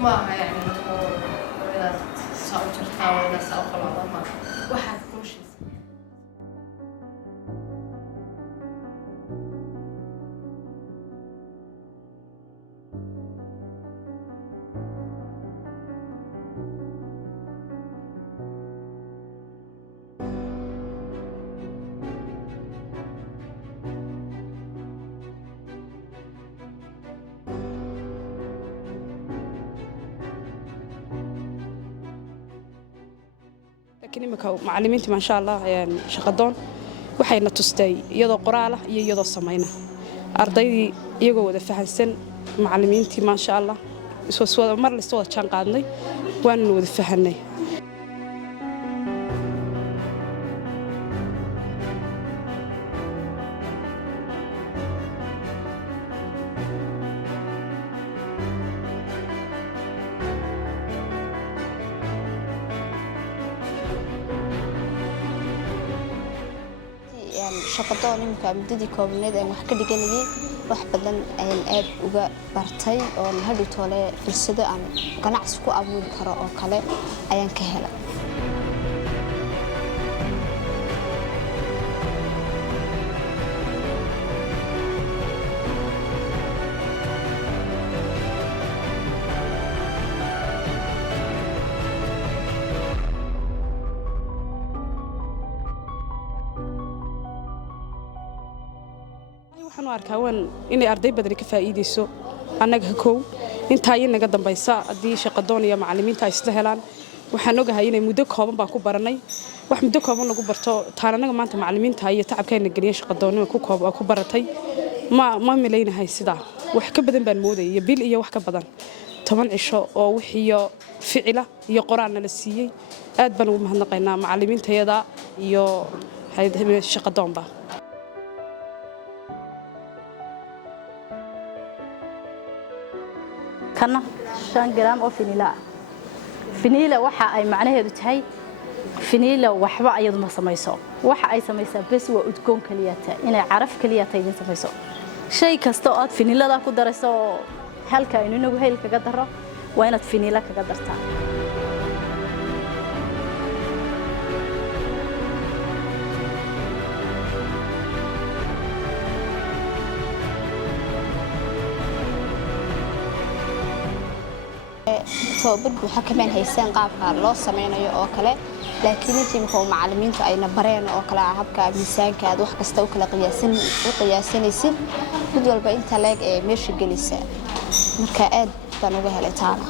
ما يعني إذا صارت ولا سأخلص ما واحد كل شيء. لكن إمك معلمينتي ما شاء الله يعني شقدون waxayna tustay iyadoo qoraal ah iyo iyadoo sameeyna ardaydii iyagoo wada fahansan macallimiintii ma sha Allah isoo mar la soo jaan qaadnay waan wada fahanay shaqadoon imka mudadii koobneed aan wax ka dhiganayay wax badan ayaan aad uga bartay oo hadii toole fursado aan ganacsi ku abuuri karo oo kale ayaan ka helay waxaan arkaa inay arday badan ka faa'iideyso anaga koow inta ay naga dambaysa hadii shaqadoon iyo macallimiinta ay isla helaan waxaan ogahay inay muddo kooban baan ku baranay wax muddo kooban lagu barto taan anaga maanta macallimiinta iyo tacabkeena galiya shaqadoon ku baratay ma milaynahay sida wax ka badan baan moodayay bil iyo wax ka badan 10 cisho oo wixiyo ficila iyo qoraan la siiyay aad baan ugu mahadnaqaynaa macallimiintayada iyo hay'adaha shaqadoonba kana 5 gram oo فينيلا waxa ay macnaheedu tahay فينيلا waxba ayadu ma samayso waxa ay samaysaa bas waa udgoon kaliyata inay caraf kaliyata idin samayso shay kasta oo aad فينيلada ku darayso halka inagu heel kaga daro waa inaad فينيلا kaga dartaa toobad waxa ka meel haysan qaabka loo sameeyo oo kale laakiin intii macallimiintu ayna bareen oo kala habka miisaanka aad wax kasta u kala qiyaasanaysid mid walba inta leeg ee meesha galisa marka aad baan uga helay taana